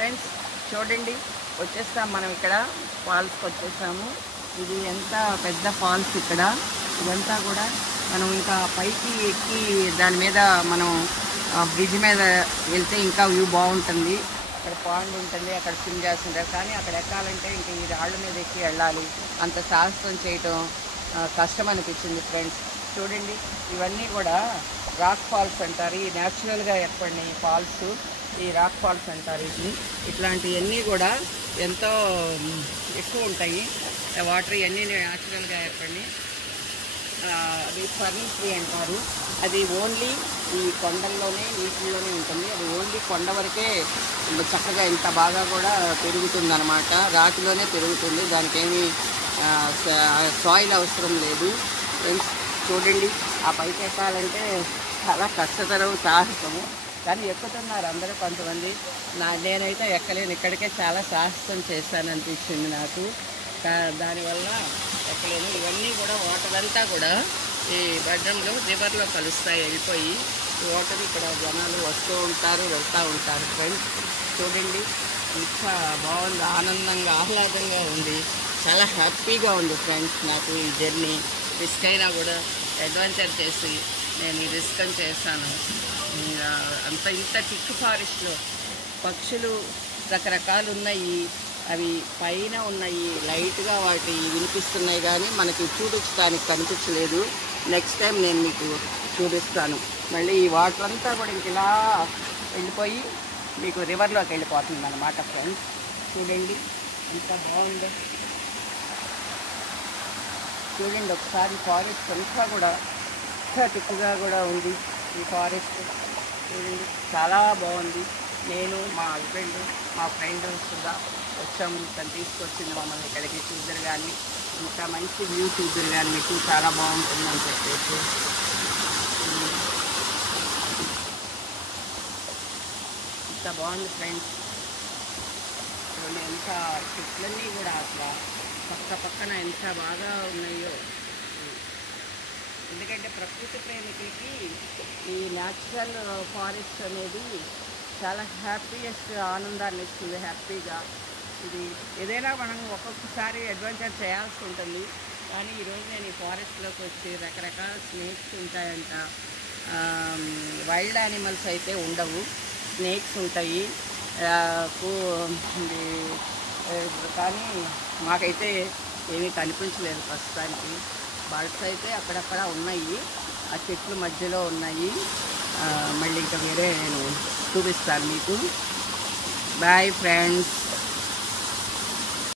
Friends చూడండి, వచ్చేస్తాం మనం ఇక్కడ ఫాల్స్కి వచ్చేసాము. ఇది ఎంత పెద్ద ఫాల్స్ ఇక్కడ. ఇదంతా కూడా మనం ఇంకా పైకి ఎక్కి దాని మీద మనం బ్రిడ్జ్ మీద వెళ్తే ఇంకా వ్యూ బాగుంటుంది. అక్కడ పాండ్ ఉంటుంది, అక్కడ స్విమ్ చేస్తుంటారు. కానీ అక్కడ ఎక్కాలంటే ఇంకా ఈ రాళ్ళ మీద ఎక్కి వెళ్ళాలి. అంత సాహసం చేయటం కష్టం అనిపించింది ఫ్రెండ్స్. చూడండి, ఇవన్నీ కూడా రాక్ ఫాల్స్ అంటారు. ఈ న్యాచురల్గా ఏర్పడిన ఈ ఫాల్స్, ఈ రాక్ ఫాల్స్ అంటారు. ఇట్లాంటివన్నీ కూడా ఎంతో ఎక్కువ ఉంటాయి. వాటర్ ఇవన్నీ న్యాచురల్గా ఏర్పడినాయి. అది ఫర్నింగ్ ట్రీ అంటారు. అది ఓన్లీ ఈ కొండల్లోనే వీటిల్లోనే ఉంటుంది. అది ఓన్లీ కొండ వరకే చక్కగా ఇంత బాగా కూడా పెరుగుతుంది అన్నమాట. రాతిలోనే పెరుగుతుంది, దానికి ఏమీ సాయిల్ అవసరం లేదు. చూడండి, ఆ పైకి ఎక్కాలంటే చాలా కష్టతరం, సాహసము. కానీ ఎక్కుతున్నారు అందరూ కొంతమంది. నేనైతే ఎక్కలేను. ఇక్కడికే చాలా సాహసం చేశాను అనిపించింది నాకు. దానివల్ల ఎక్కలేను. ఇవన్నీ కూడా వాటర్ అంతా కూడా ఈ బడ్డంలో రివర్లో కలుస్తాయి, వెళ్ళిపోయి ఈ వాటర్ ఇక్కడ జనాలు వస్తూ ఉంటారు, వెళ్తూ ఉంటారు. ఫ్రెండ్స్ చూడండి, ఇంకా బాగుంది, ఆనందంగా ఆహ్లాదంగా ఉంది, చాలా హ్యాపీగా ఉంది ఫ్రెండ్స్. నాకు ఈ జర్నీ రిస్క్ అయినా కూడా అడ్వెంచర్ చేసి నేను ఈ రిస్క్ అని చేశాను. ఇంత థిక్ ఫారెస్ట్లో పక్షులు రకరకాలు ఉన్నాయి. అవి పైన ఉన్నాయి, లైట్గా వాటి వినిపిస్తున్నాయి, కానీ మనకి చూపించడానికి కనిపించలేదు. నెక్స్ట్ టైం నేను మీకు చూపిస్తాను. మళ్ళీ ఈ వాటర్ అంతా కూడా ఇంక ఇలా వెళ్ళిపోయి మీకు రివర్లోకి వెళ్ళిపోతుంది అన్నమాట. ఫ్రెండ్స్ చూడండి, ఎంత బాగుందో చూడండి ఒకసారి. ఫారెస్ట్ అంతా కూడా ఇంకా థిక్గా కూడా ఉంది ఈ ఫారెస్ట్. చూడండి, చాలా బాగుంది. నేను, మా హస్బెండ్, మా ఫ్రెండ్ సుధా వచ్చాము. తను తీసుకొచ్చింది మమ్మల్ని ఇక్కడికి. చూద్దరు కానీ ఇంకా మంచి వ్యూ చూద్దరు కానీ మీకు చాలా బాగుంటుందని చెప్పేసి. ఇంత బాగుంది ఫ్రెండ్స్. చూడండి, ఎంత చెట్లన్నీ కూడా అట్లా పక్కన ఎంత బాగా ఉన్నాయో. ఎందుకంటే ప్రకృతి ప్రేమికులకి ఈ న్యాచురల్ ఫారెస్ట్ అనేది చాలా హ్యాపీయెస్ట్ ఆనందాన్ని ఇస్తుంది. హ్యాపీగా ఇది ఏదైనా మనం ఒక్కొక్కసారి అడ్వెంచర్ చేయాల్సి ఉంటుంది. కానీ ఈరోజు నేను ఈ ఫారెస్ట్లోకి వచ్చి రకరకాల స్నేక్స్ ఉంటాయంట. వైల్డ్ యానిమల్స్ అయితే ఉండవు, స్నేక్స్ ఉంటాయి. కానీ మాకైతే ఏమీ కనిపించలేదు ప్రస్తుతానికి. బర్డ్స్ అయితే అక్కడక్కడ ఉన్నాయి, ఆ చెట్ల మధ్యలో ఉన్నాయి. మళ్ళీ ఇంకా వేరే నేను చూపిస్తాను మీకు. Bye friends.